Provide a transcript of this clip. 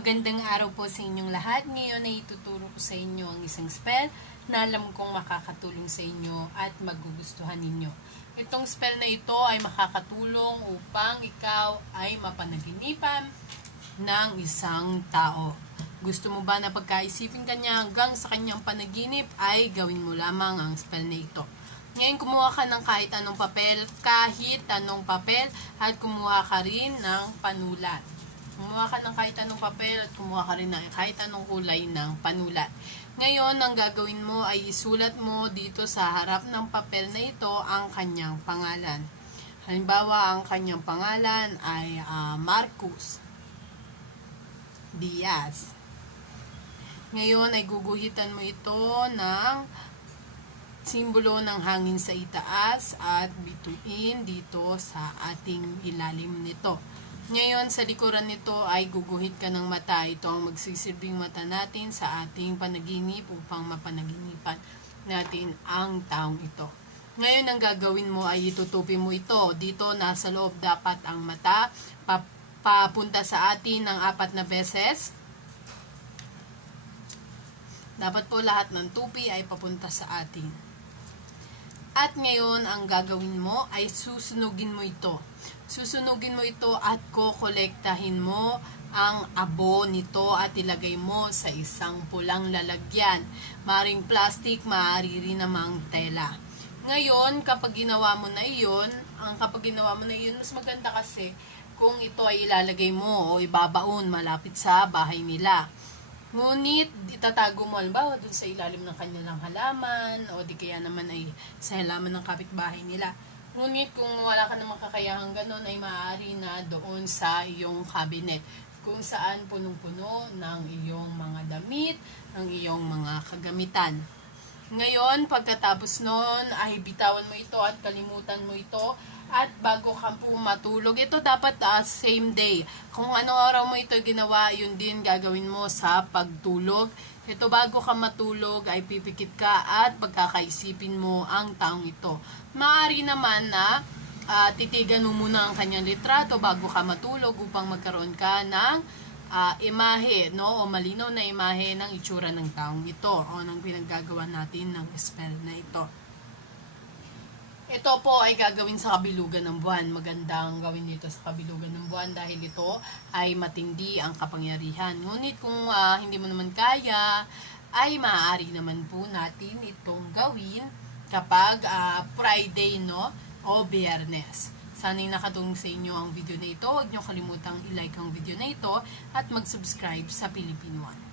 Magandang araw po sa inyong lahat. Ngayon ay ituturo ko sa inyo ang isang spell na alam kong makakatulong sa inyo at magugustuhan ninyo. Itong spell na ito ay makakatulong upang ikaw ay mapanaginipan ng isang tao. Gusto mo ba na pagkaisipin kanya hanggang sa kanyang panaginip ay gawin mo lamang ang spell na ito. Ngayon kumuha ka ng kahit anong papel, kahit anong papel at kumuha ka rin ng panulat. Kumuha ka ng kahit anong papel at kumuha ka rin ng kahit anong kulay ng panulat. Ngayon, ang gagawin mo ay isulat mo dito sa harap ng papel na ito ang kanyang pangalan. Halimbawa, ang kanyang pangalan ay ah, Marcus Diaz. Ngayon ay guguhitan mo ito ng simbolo ng hangin sa itaas at bituin dito sa ating ilalim nito. Ngayon, sa likuran nito ay guguhit ka ng mata. Ito ang magsisilbing mata natin sa ating panaginip upang mapanaginipan natin ang taong ito. Ngayon, ang gagawin mo ay itutupi mo ito. Dito, nasa loob dapat ang mata. Pa- papunta sa atin ng apat na beses. Dapat po lahat ng tupi ay papunta sa atin. At ngayon, ang gagawin mo ay susunugin mo ito. Susunugin mo ito at kokolektahin mo ang abo nito at ilagay mo sa isang pulang lalagyan. Maring plastic, maaari rin namang tela. Ngayon, kapag ginawa mo na iyon, ang kapag ginawa mo na iyon, mas maganda kasi kung ito ay ilalagay mo o ibabaon malapit sa bahay nila. Ngunit, itatago mo, halimbawa, dun sa ilalim ng kanilang halaman, o di kaya naman ay sa halaman ng kapitbahay nila. Ngunit, kung wala ka namang kakayahang ganun, ay maaari na doon sa iyong cabinet, kung saan punong-puno ng iyong mga damit, ng iyong mga kagamitan. Ngayon, pagkatapos nun, ay bitawan mo ito at kalimutan mo ito. At bago ka po matulog, ito dapat ah, same day. Kung anong araw mo ito ginawa, yun din gagawin mo sa pagtulog. Ito bago ka matulog ay pipikit ka at pagkakaisipin mo ang taong ito. Maaari naman na ah, titigan mo muna ang kanyang litrato bago ka matulog upang magkaroon ka ng ah, imahe, no? O malinaw na imahe ng itsura ng taong ito o ng pinaggagawa natin ng spell na ito. Ito po ay gagawin sa kabilugan ng buwan. Magandang gawin dito sa kabilugan ng buwan dahil ito ay matindi ang kapangyarihan. Ngunit kung ah, hindi mo naman kaya, ay maaari naman po natin itong gawin kapag ah, Friday, no? O Biyernes. Sana'y nakatulong sa inyo ang video na ito. Huwag niyo kalimutang i-like ang video na ito at mag-subscribe sa Philippine One.